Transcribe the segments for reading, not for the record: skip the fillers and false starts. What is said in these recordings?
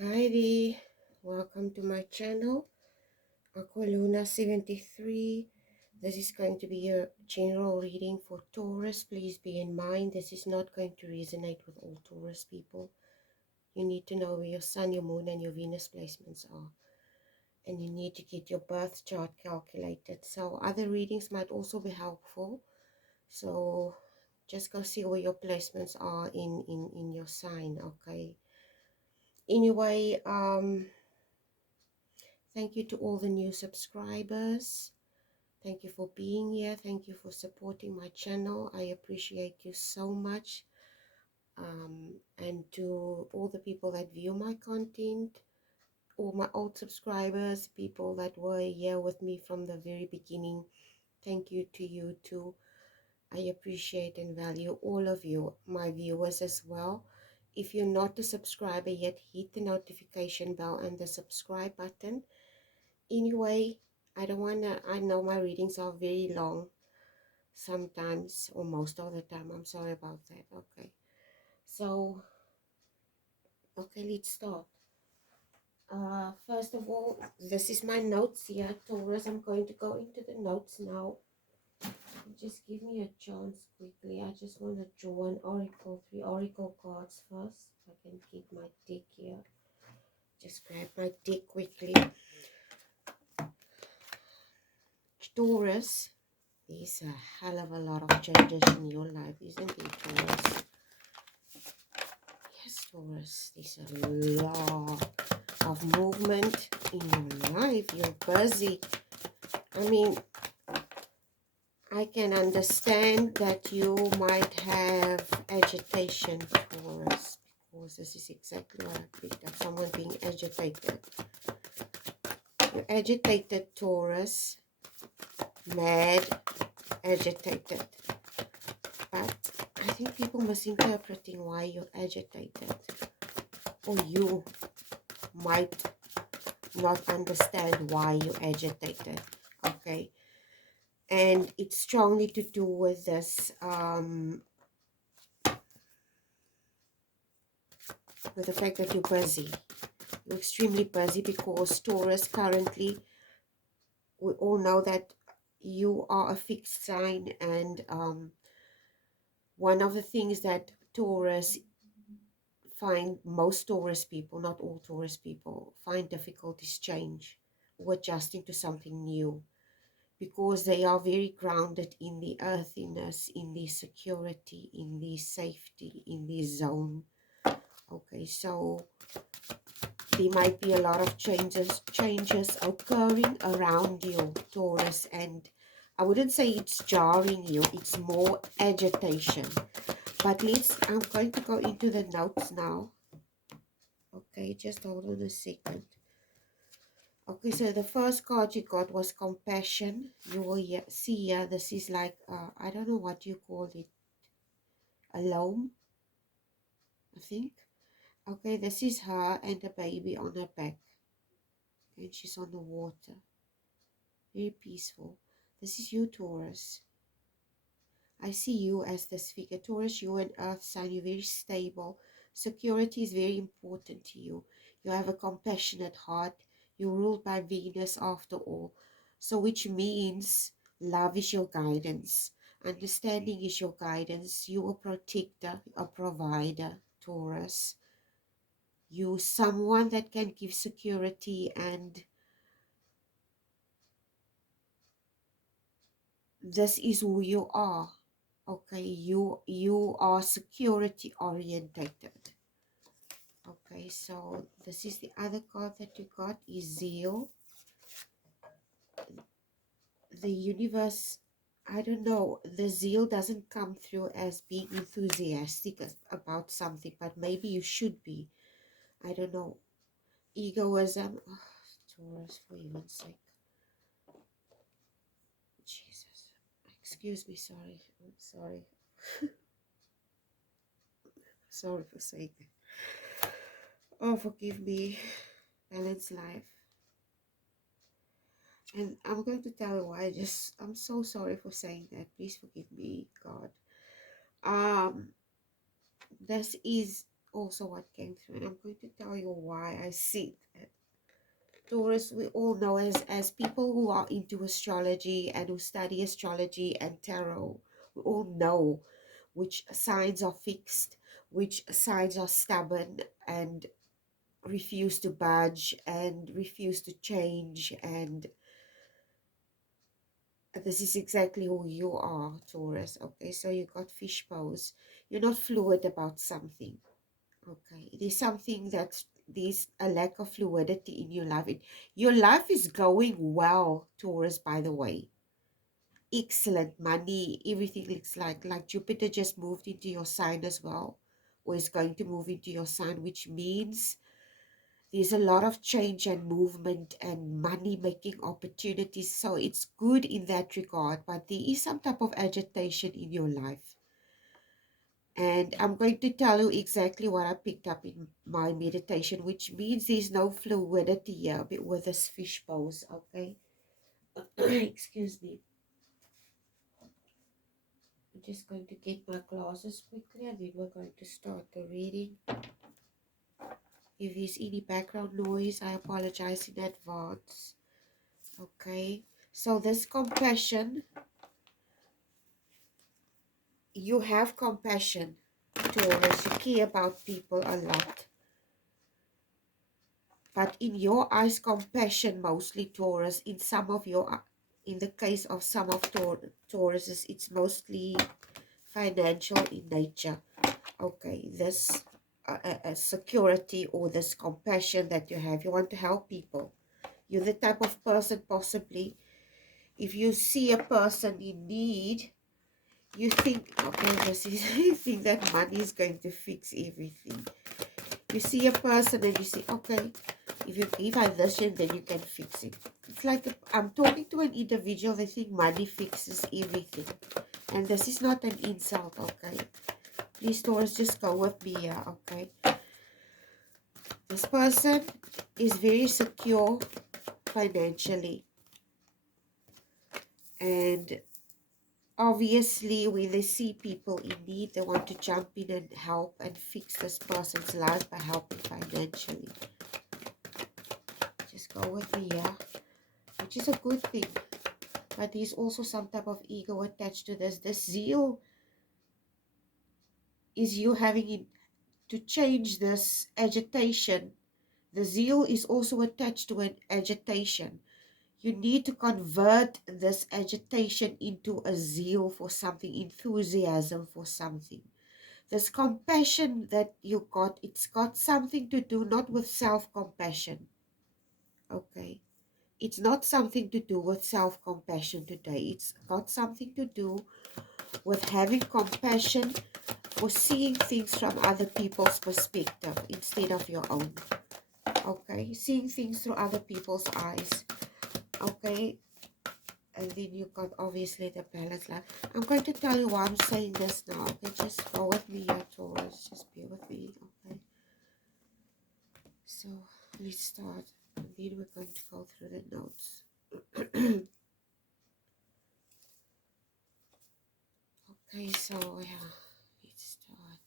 Hi there, welcome to my channel, Aqualuna73. This is going to be a general reading for Taurus. Please be in mind, this is not going to resonate with all Taurus people. You need to know where your Sun, your Moon, and your Venus placements are. And you need to get your birth chart calculated. So other readings might also be helpful. So just go see where your placements are in your sign, okay? Anyway, thank you to all the new subscribers. Thank you for being here. Thank you for supporting my channel. I appreciate you so much. And to all the people that view my content, all my old subscribers, people that were here with me from the very beginning, thank you to you too. I appreciate and value all of you, my viewers as well. If you're not a subscriber yet, hit the notification bell and the subscribe button. Anyway, I know my readings are very long sometimes, or most of the time. I'm sorry about that. Okay. So, okay, let's start. First of all, this is my notes here, Taurus. I'm going to go into the notes now. Just give me a chance quickly. I just want to draw an oracle, 3 oracle cards first. If I can get my deck here. Just grab my deck quickly. Taurus. There's a hell of a lot of changes in your life, isn't it, Taurus? Yes, Taurus. There's a lot of movement in your life. You're busy. I mean, I can understand that you might have agitation, Taurus, because this is exactly what I picked up. Someone being agitated. You're agitated, Taurus. Mad, agitated. But I think people misinterpreting why you're agitated. Or you might not understand why you're agitated. Okay. And it's strongly to do with this, with the fact that you're busy. You're extremely busy because Taurus currently, we all know that you are a fixed sign, and one of the things that Taurus find, most Taurus people, not all Taurus people, find difficult is change or adjusting to something new, because they are very grounded in the earthiness, in the security, in the safety, in the zone. Okay, so there might be a lot of changes occurring around you, Taurus, and I wouldn't say it's jarring you, it's more agitation. But I'm going to go into the notes now. Okay, just hold on a second. Okay, so the first card you got was compassion. You will see here, this is like, I don't know what you call it, a loam, I think. Okay, this is her and a baby on her back. And she's on the water. Very peaceful. This is you, Taurus. I see you as this figure. Taurus, you and earth sign, you're very stable. Security is very important to you. You have a compassionate heart. You're ruled by Venus after all. So which means love is your guidance. Understanding is your guidance. You a protector, a provider, Taurus. You someone that can give security, and this is who you are. Okay, you are security orientated. Okay, so this is the other card that you got, is zeal. The universe, I don't know, the zeal doesn't come through as being enthusiastic about something, but maybe you should be. I don't know. Egoism. Oh, Taurus, for heaven's sake. Jesus. Excuse me, sorry. I'm sorry. Sorry for saying that. Oh, forgive me. Balanced life. And I'm going to tell you why. I'm so sorry for saying that. Please forgive me, God. Um, this is also what came through, and I'm going to tell you why I see that. Taurus, we all know as people who are into astrology and who study astrology and tarot, we all know which signs are fixed, which signs are stubborn and refuse to budge and refuse to change. And this is exactly who you are, Taurus. Okay, so you got fish pose. You're not fluid about something. Okay, it is something that there's a lack of fluidity in your life. Your life is going well, Taurus, by the way. Excellent money, everything looks like Jupiter just moved into your sign as well, or is going to move into your sign, which means there's a lot of change and movement and money making opportunities. So it's good in that regard, but there is some type of agitation in your life. And I'm going to tell you exactly what I picked up in my meditation, which means there's no fluidity here with this fish pose, okay? Excuse me. I'm just going to get my glasses quickly and then we're going to start the reading. If there's any background noise, I apologize in advance. Okay, so this compassion, you have compassion, Taurus. You care about people a lot. But in your eyes, compassion mostly, Taurus. In the case of some of Tauruses, it's mostly financial in nature. Okay, this security or this compassion that you have, you want to help people. You're the type of person, possibly, if you see a person in need, you think, okay, this is, you think that money is going to fix everything. You see a person and you say, okay, if you give her this and then you can fix it. It's like I'm talking to an individual, they think money fixes everything. And this is not an insult, okay? Please, Taurus, just go with me here, okay? This person is very secure financially. And obviously, when they see people in need, they want to jump in and help and fix this person's life by helping financially. Just go with me here, which is a good thing. But there's also some type of ego attached to this. This zeal is you having it to change this agitation. The zeal is also attached to an agitation. You need to convert this agitation into a zeal for something, enthusiasm for something. This compassion that you got, it's got something to do not with self-compassion. Okay. It's not something to do with self-compassion today. It's got something to do with having compassion for seeing things from other people's perspective instead of your own. Okay. Seeing things through other people's eyes. Okay. And then you got obviously the balance life. I'm going to tell you why I'm saying this now. Okay, just go with me here, Taurus. Just bear with me. Okay. So let's start. And then we're going to go through the notes. Okay, so yeah, let's start.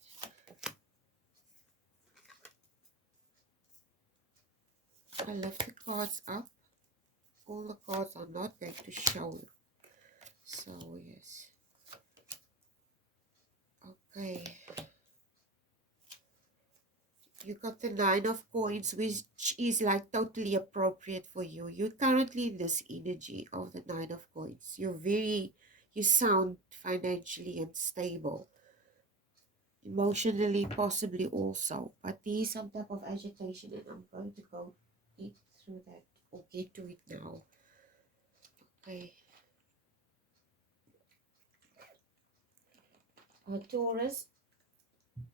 I left the cards up. All the cards are not going to show. So yes. Okay. You got the 9 of coins, which is like totally appropriate for you. You're currently in this energy of the 9 of coins. You sound financially unstable. Emotionally, possibly also. But there is some type of agitation and I'm going to go eat through that or get to it now. Okay. Taurus,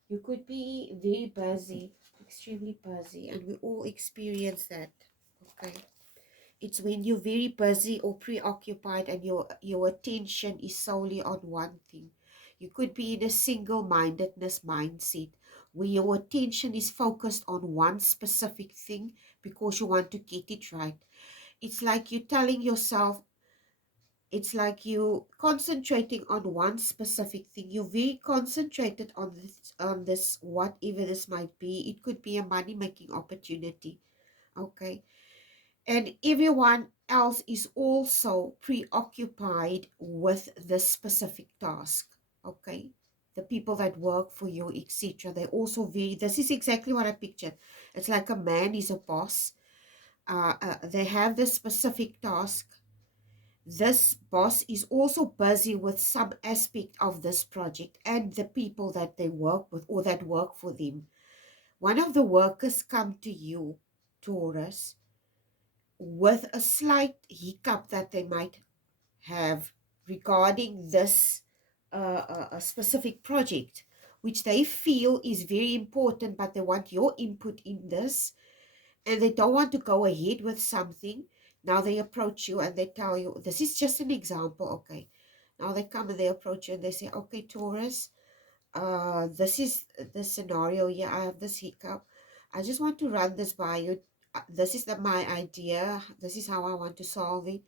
you could be very busy, extremely busy, and we all experience that. Okay. It's when you're very busy or preoccupied and your attention is solely on one thing. You could be in a single-mindedness mindset where your attention is focused on one specific thing because you want to get it right. It's like you're telling yourself, It's like you concentrating on one specific thing. You're very concentrated on this, whatever this might be. It could be a money making opportunity. Okay. And everyone else is also preoccupied with this specific task. Okay. The people that work for you, etc. They also very, this is exactly what I pictured. It's like a man is a boss. They have this specific task. This boss is also busy with some aspect of this project and the people that they work with or that work for them. One of the workers come to you, Taurus, with a slight hiccup that they might have regarding this a specific project, which they feel is very important, but they want your input in this, and they don't want to go ahead with something. Now they approach you and they tell you, this is just an example, okay? Now they come and they approach you and they say, okay, Taurus, this is the scenario. Yeah, I have this hiccup. I just want to run this by you. This is my idea. This is how I want to solve it.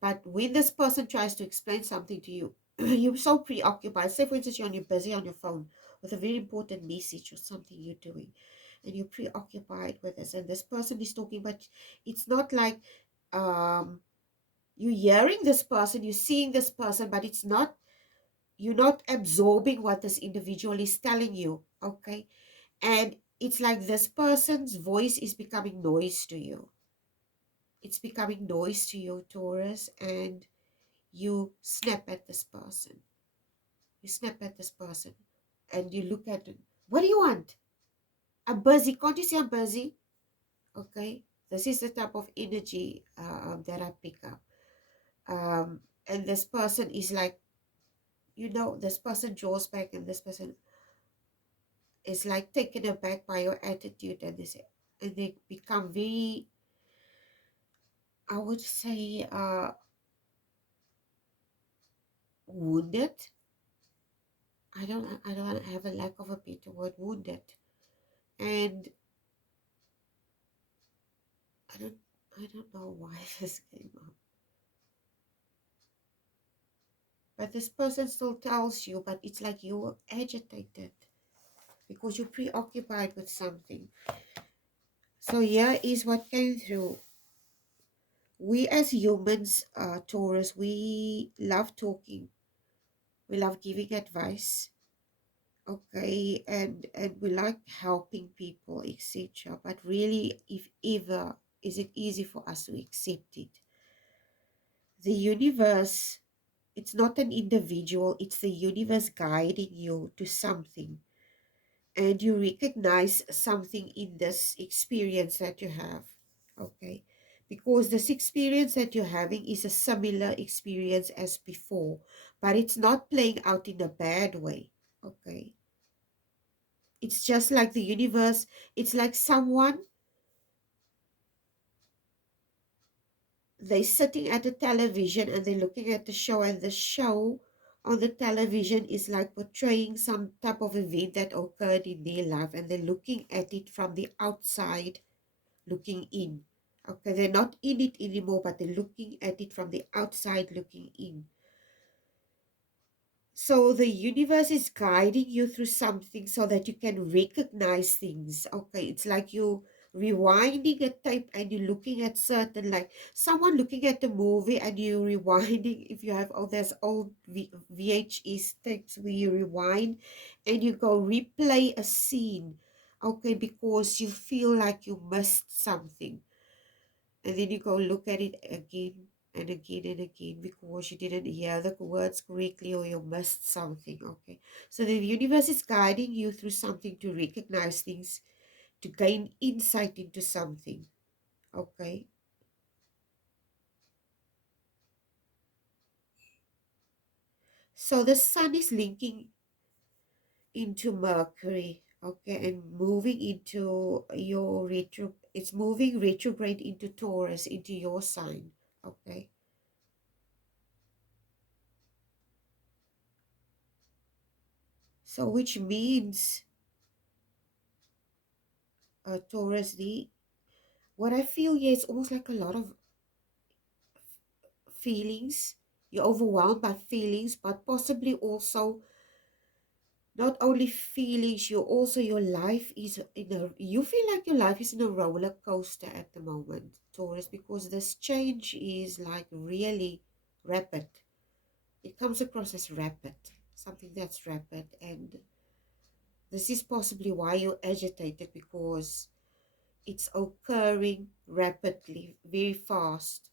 But when this person tries to explain something to you, you're so preoccupied. Say, for instance, you're busy on your phone with a very important message or something you're doing, and you're preoccupied with this. And this person is talking, but it's not like um, you're hearing this person, you're seeing this person, but it's not, you're not absorbing what this individual is telling you. Okay. And it's like this person's voice is becoming noise to you. It's becoming noise to you, Taurus, and you snap at this person. You snap at this person and you look at it. What do you want? I'm busy. Can't you see I'm busy? Okay. This is the type of energy that I pick up. And this person is like, this person draws back and this person is like taken aback by your attitude, and they become very, I would say, wounded. I don't have a lack of a better word, wounded. And I don't I don't know why this came up. But this person still tells you, but it's like you're agitated because you're preoccupied with something. So here is what came through. We as humans, Taurus, we love talking. We love giving advice. Okay, and we like helping people, etc. But really, if ever, is it easy for us to accept it? The universe, it's not an individual, it's the universe guiding you to something. And you recognize something in this experience that you have. Okay. Because this experience that you're having is a similar experience as before, but it's not playing out in a bad way. Okay. It's just like the universe, it's like someone, they're sitting at the television and they're looking at the show, and the show on the television is like portraying some type of event that occurred in their life, and they're looking at it from the outside looking in. Okay, they're not in it anymore, but they're looking at it from the outside looking in. So the universe is guiding you through something so that you can recognize things. Okay, it's like you rewinding a tape and you're looking at certain, like someone looking at the movie and you rewinding. If you have, oh, there's old VHS tapes where you rewind and you go replay a scene. Okay, because you feel like you missed something, and then you go look at it again and again and again because you didn't hear the words correctly or you missed something. Okay, so the universe is guiding you through something to recognize things, to gain insight into something. Okay, so the sun is linking into Mercury. Okay, and moving into your retro, it's moving retrograde into Taurus, into your sign. Okay, so which means Taurus, the what I feel here is almost like a lot of feelings. You're overwhelmed by feelings, but possibly also not only feelings, your life is in a, you feel like your life is in a roller coaster at the moment, Taurus, because this change is like really rapid. It comes across as rapid, something that's rapid, and this is possibly why you're agitated, because it's occurring rapidly, very fast.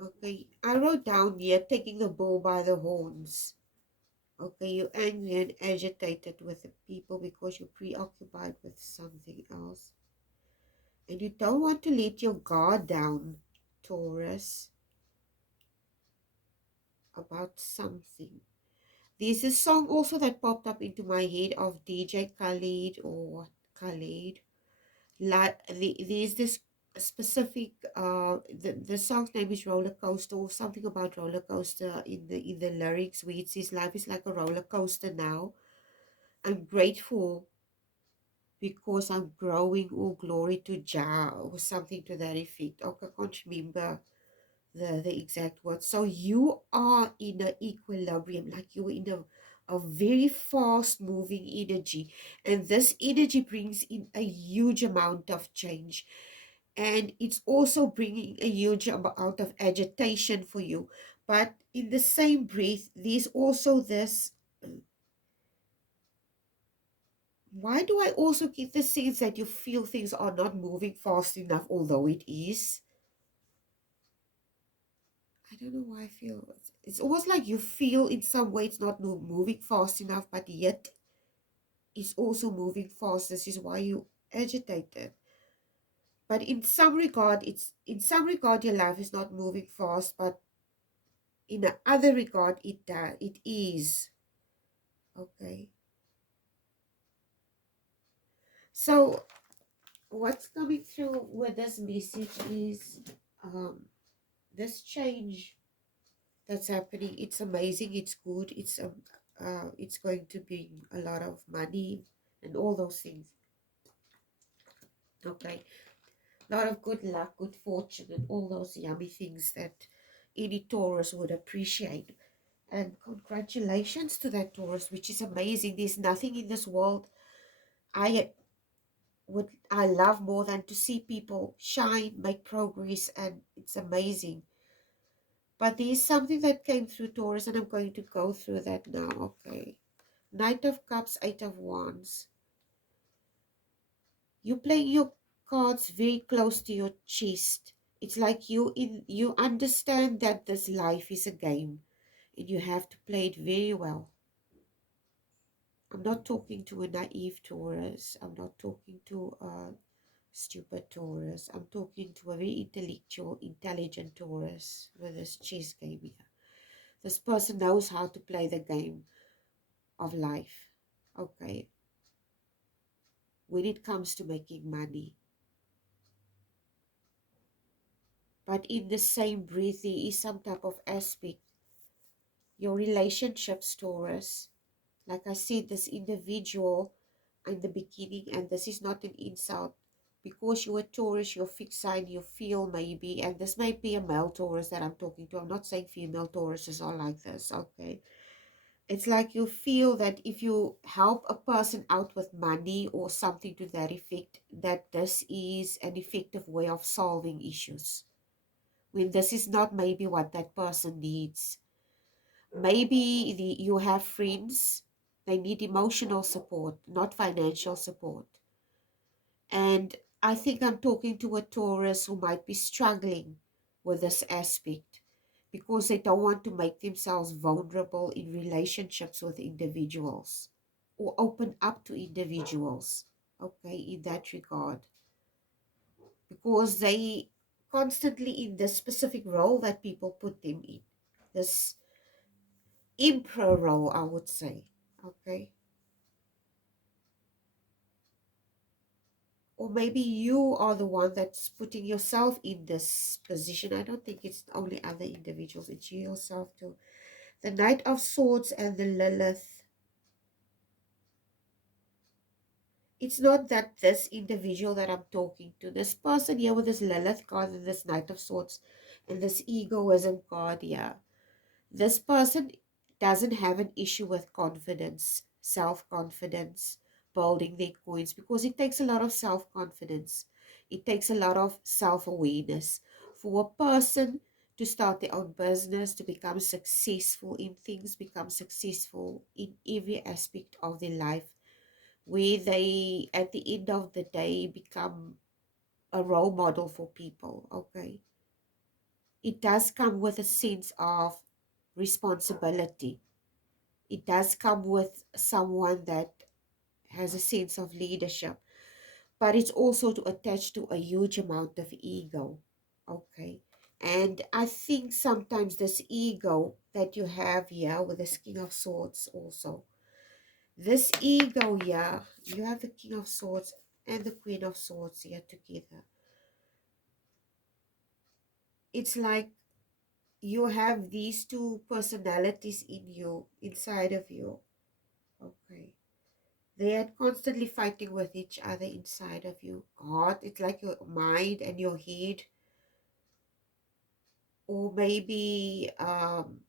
Okay, I wrote down here, taking the bull by the horns. Okay, you're angry and agitated with the people because you're preoccupied with something else. And you don't want to let your guard down, Taurus, about something. There's a song also that popped up into my head of DJ Khalid or Khalid. Like there's this specific the song's name is Roller Coaster, or something about roller coaster in the lyrics, where it says life is like a roller coaster now. I'm grateful because I'm growing, all glory to Jah, or something to that effect. Okay, I can't remember the exact words. So you are in an equilibrium, like you're in a very fast moving energy, and this energy brings in a huge amount of change, and it's also bringing a huge amount of agitation for you. But in the same breath, there's also this, why do I also get the sense that you feel things are not moving fast enough, although it is? I don't know why I feel it's almost like you feel in some way it's not moving fast enough, but yet it's also moving fast. This is why you agitated. But in some regard, your life is not moving fast, but in the other regard, it is. Okay. So what's coming through with this message is this change that's happening. It's amazing. It's good. It's going to bring a lot of money and all those things. Okay, a lot of good luck, good fortune, and all those yummy things that any Taurus would appreciate. And congratulations to that Taurus, which is amazing. There's nothing in this world I I love more than to see people shine, make progress, and it's amazing. But there's something that came through Taurus, and I'm going to go through that now. Okay. Knight of Cups, Eight of Wands. You playing your cards very close to your chest. It's like you understand that this life is a game, and you have to play it very well. I'm not talking to a naive Taurus. I'm not talking to a stupid Taurus. I'm talking to a very intellectual, intelligent Taurus with this chess game here. This person knows how to play the game of life. Okay. When it comes to making money. But in the same breath, there is some type of aspect. Your relationships, Taurus. Like I said, this individual in the beginning, and this is not an insult, because you're a Taurus, you're fixed sign, you feel maybe, and this may be a male Taurus that I'm talking to. I'm not saying female Tauruses are like this, okay? It's like you feel that if you help a person out with money or something to that effect, that this is an effective way of solving issues. When this is not maybe what that person needs. Maybe you have friends, they need emotional support, not financial support. And I think I'm talking to a Taurus who might be struggling with this aspect because they don't want to make themselves vulnerable in relationships with individuals or open up to individuals, okay, in that regard. Because they constantly in this specific role that people put them in. This emperor role, I would say. Okay. Or maybe you are the one that's putting yourself in this position. I don't think it's only other individuals, it's you yourself too. The Knight of Swords and the Lilith. It's not that this individual that I'm talking to, this person here with this Lilith card and this Knight of Swords and this egoism card here, this person doesn't have an issue with confidence, self-confidence, building their coins, because it takes a lot of self-confidence. It takes a lot of self-awareness for a person to start their own business, to become successful in things, become successful in every aspect of their life, where they, at the end of the day, become a role model for people. Okay. It does come with a sense of responsibility. It does come with someone that has a sense of leadership, but it's also to attach to a huge amount of ego. Okay. And I think sometimes this ego that you have here with this King of Swords also, this ego here, you have the King of Swords and the Queen of Swords here together. It's like you have these two personalities in you, inside of you. Okay. They are constantly fighting with each other inside of you. God, it's like your mind and your head. Or maybe and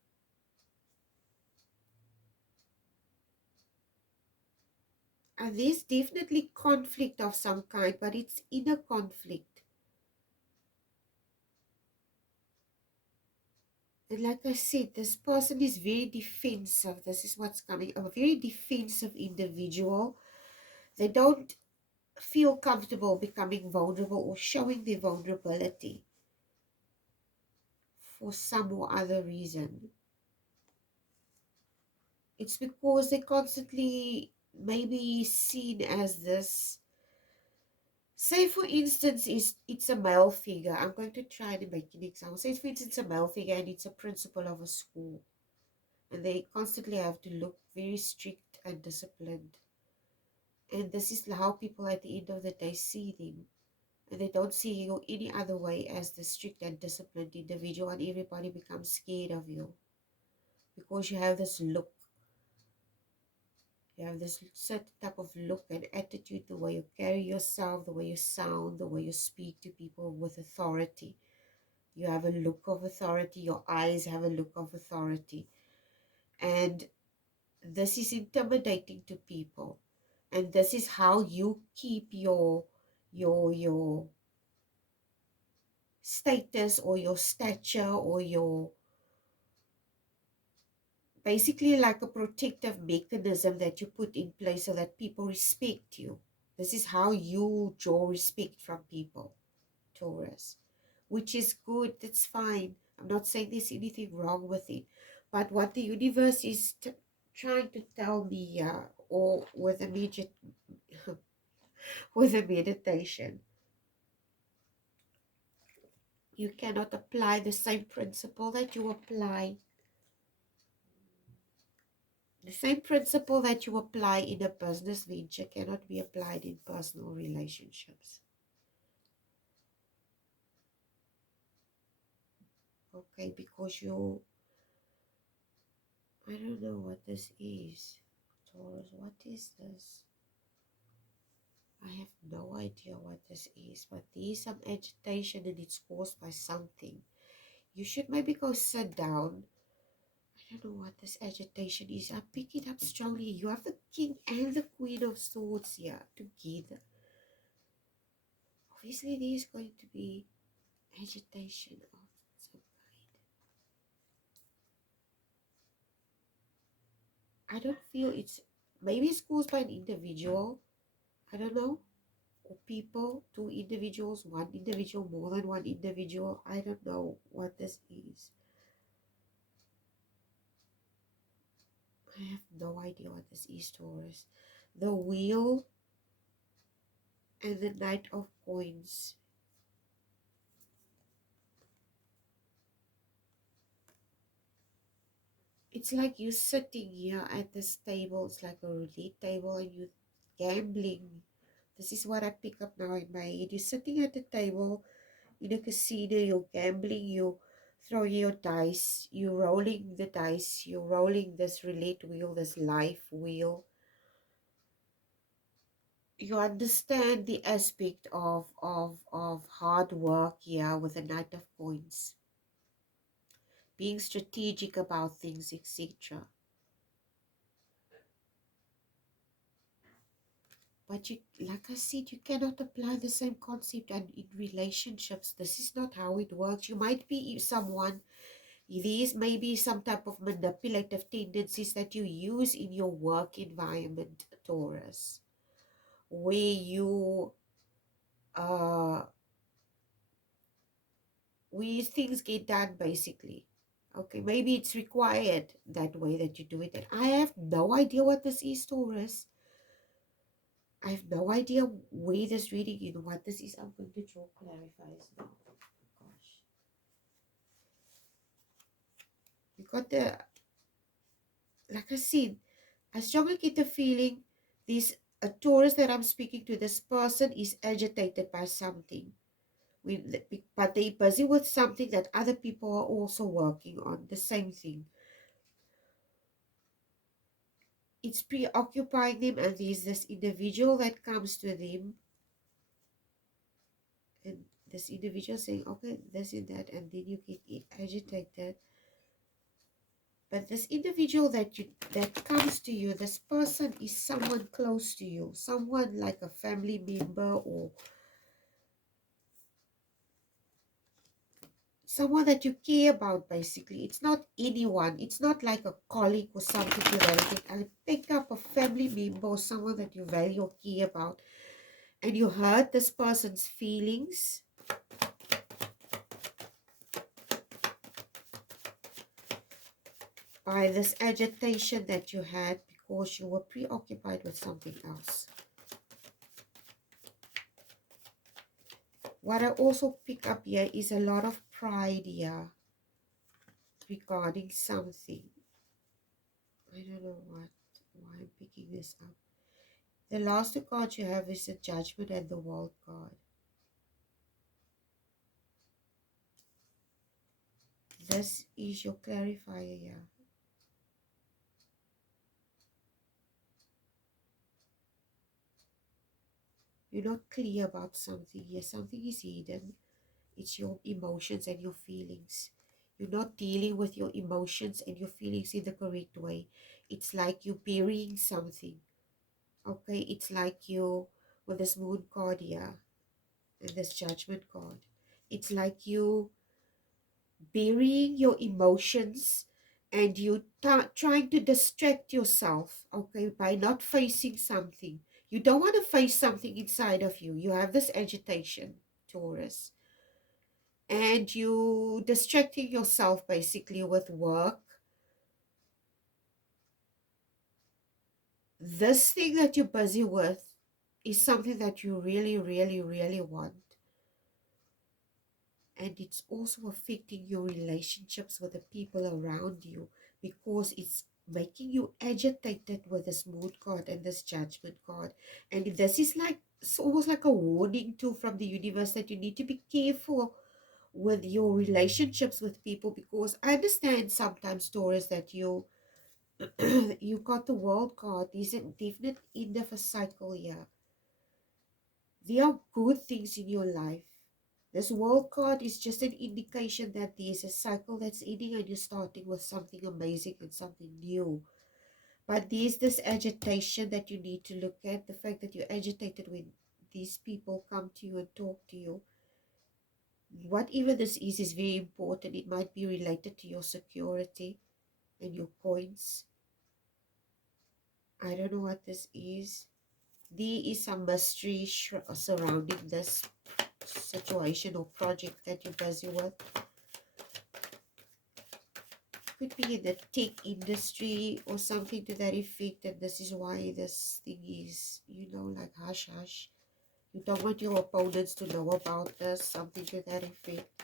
there's definitely conflict of some kind, but it's inner conflict. And like I said, this person is very defensive. This is what's coming. A very defensive individual. They don't feel comfortable becoming vulnerable or showing their vulnerability for some or other reason. It's because they constantly maybe seen as this. Say for instance, it's a male figure. I'm going to try to make an example. Say for instance, it's a male figure and it's a principal of a school. And they constantly have to look very strict and disciplined. And this is how people at the end of the day see them. And they don't see you any other way as the strict and disciplined individual, and everybody becomes scared of you because you have this look. You have this certain type of look and attitude, the way you carry yourself, the way you sound, the way you speak to people with authority. You have a look of authority. Your eyes have a look of authority. And this is intimidating to people. And this is how you keep your status or your stature or your, basically like a protective mechanism that you put in place so that people respect you. This is how you draw respect from people, Taurus, which is good. That's fine. I'm not saying there's anything wrong with it. But what the universe is trying to tell me, or with immediate, with a meditation, you cannot apply the same principle that you apply. The same principle that you apply in a business venture cannot be applied in personal relationships. Okay, because you, I don't know what this is. Taurus, what is this? I have no idea what this is, but there's some agitation and it's caused by something. You should maybe go sit down. I don't know what this agitation is. I pick it up strongly. You have the King and the Queen of Swords here together. Obviously, there's going to be agitation of some kind. I don't feel it's, maybe it's caused by an individual. I don't know. Or people, two individuals, one individual, more than one individual. I don't know what this is. I have no idea what this is, Taurus. The wheel and the Knight of Coins. It's like you sitting here at this table. It's like a roulette table and you gambling. This is what I pick up now in my head. You're sitting at the table in a casino, you're gambling, you throwing your dice, you're rolling the dice, you're rolling this roulette wheel, this life wheel. you understand the aspect of hard work here with the Knight of Coins, being strategic about things, etc. But you, like I said, you cannot apply the same concept and in relationships. This is not how it works. You might be someone, these may be some type of manipulative tendencies that you use in your work environment, Taurus, where you where things get done basically. Okay, maybe it's required that way that you do it. And I have no idea what this is, Taurus. I have no idea where this reading in what this is. I'm going to draw clarifiers now. Gosh. You got the, like I said, I strongly get the feeling this a Taurus that I'm speaking to, this person is agitated by something. But they're busy with something that other people are also working on, the same thing. It's preoccupying them, and there's this individual that comes to them, and this individual saying, okay, this and that, and then you get agitated. But this individual that comes to you, this person is someone close to you, someone like a family member or someone that you care about, basically. It's not anyone. It's not like a colleague or something you value. I pick up a family member or someone that you value or care about, and you hurt this person's feelings. By this agitation that you had because you were preoccupied with something else. What I also pick up here is a lot of pride here regarding something. I don't know why I'm picking this up. The last two cards you have is the Judgment and the World card. This is your clarifier here. You're not clear about something here. Something is hidden. It's your emotions and your feelings. You're not dealing with your emotions and your feelings in the correct way. It's like you're burying something. Okay, it's like you, with this Moon card here and this Judgment card. It's like you burying your emotions and you trying to distract yourself, okay, by not facing something. You don't want to face something inside of you. You have this agitation, Taurus, and you distracting yourself basically with work. This thing that you're busy with is something that you really, really, really want. And it's also affecting your relationships with the people around you because it's making you agitated with this Moon card and this Judgment card. And this is like, it's almost like a warning too from the universe that you need to be careful with your relationships with people, because I understand sometimes stories that you you got the World card. There's a definite end of a cycle here. There are good things in your life. This World card is just an indication that there's a cycle that's ending and you're starting with something amazing and something new. But there's this agitation that you need to look at. The fact that you're agitated when these people come to you and talk to you. Whatever this is very important. It might be related to your security and your coins. I don't know what this is. There is some mystery surrounding this situation or project that you're busy with. Could be in the tech industry or something to that effect, and this is why this thing is, you know, like hush hush. You don't want your opponents to know about this, something to that effect,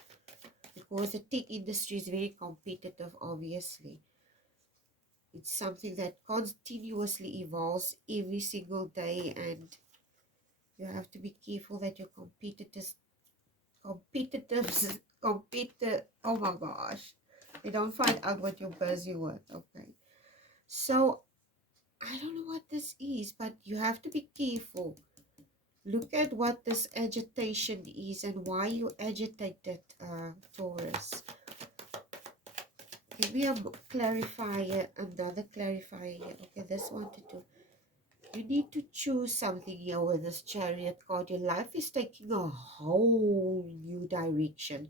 because the tech industry is very competitive, obviously. It's something that continuously evolves every single day, and you have to be careful that your oh my gosh, they don't find out what you're busy with. Okay, so I don't know what this is, but you have to be careful Look at what this agitation is and why you agitated, Taurus. Give me a clarifier, another clarifier here. Okay, this one to do. You need to choose something here with this Chariot card. Your life is taking a whole new direction.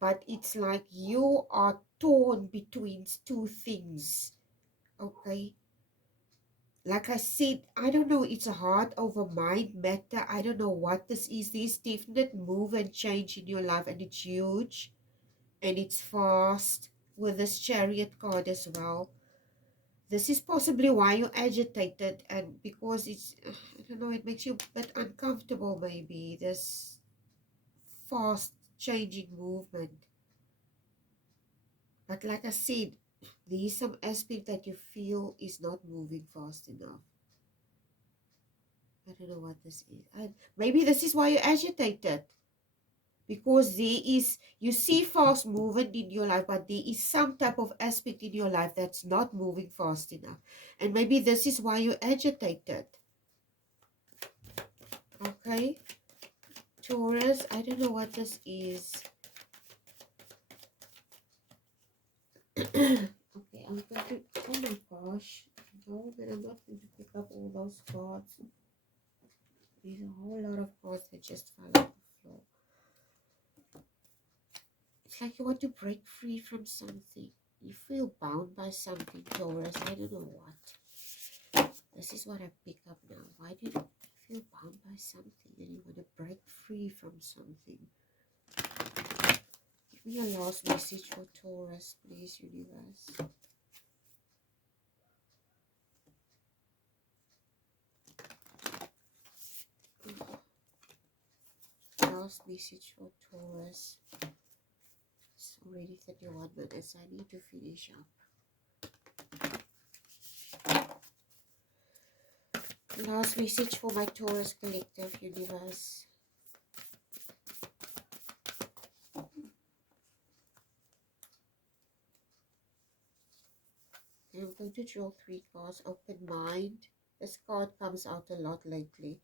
But it's like you are torn between two things. Okay? Like I said, I don't know, it's a heart over mind matter. I don't know what this is. There's definite move and change in your life, and it's huge and it's fast with this Chariot card as well. This is possibly why you're agitated, and because it's, I don't know, it makes you a bit uncomfortable maybe, this fast changing movement. But like I said, there's some aspect that you feel is not moving fast enough. I don't know what this is. Maybe this is why you're agitated. Because there is, you see fast movement in your life, but there is some type of aspect in your life that's not moving fast enough. And maybe this is why you're agitated. Okay? Taurus, I don't know what this is. Okay, I'm going to, oh my gosh. No, but I'm not going to pick up all those cards. There's a whole lot of cards that just fell on the floor. It's like you want to break free from something. You feel bound by something, Taurus. I don't know what. This is what I pick up now. Why do you feel bound by something and you want to break free from something? Give me your last message for Taurus, please, universe. Last message for Taurus. It's already 31 minutes. I need to finish up. Last message for my Taurus collective, universe. I'm going to draw 3 cards. Open mind. This card comes out a lot lately.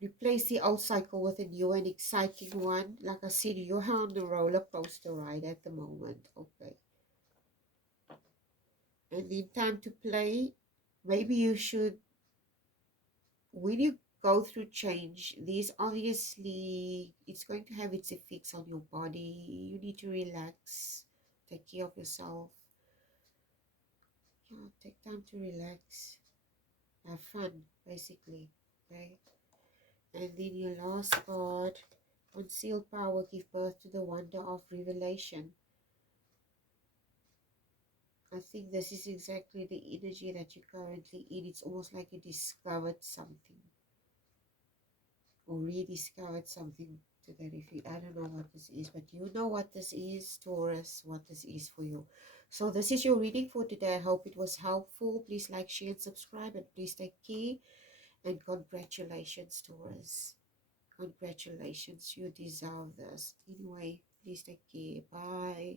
Replace the old cycle with a new and exciting one. Like I said, you're on the roller coaster ride at the moment. Okay. And then time to play. Maybe you should, when you go through change, these obviously, it's going to have its effects on your body. You need to relax. Take care of yourself. Yeah, take time to relax. Have fun, basically. Okay. And then your last card, concealed power, give birth to the wonder of revelation. I think this is exactly the energy that you're currently in. It's almost like you discovered something or rediscovered something to that effect. I don't know what this is, but you know what this is, Taurus, what this is for you. So this is your reading for today. I hope it was helpful. Please like, share, and subscribe, and please take care. And congratulations, Taurus. Congratulations, you deserve this. Anyway, please take care. Bye.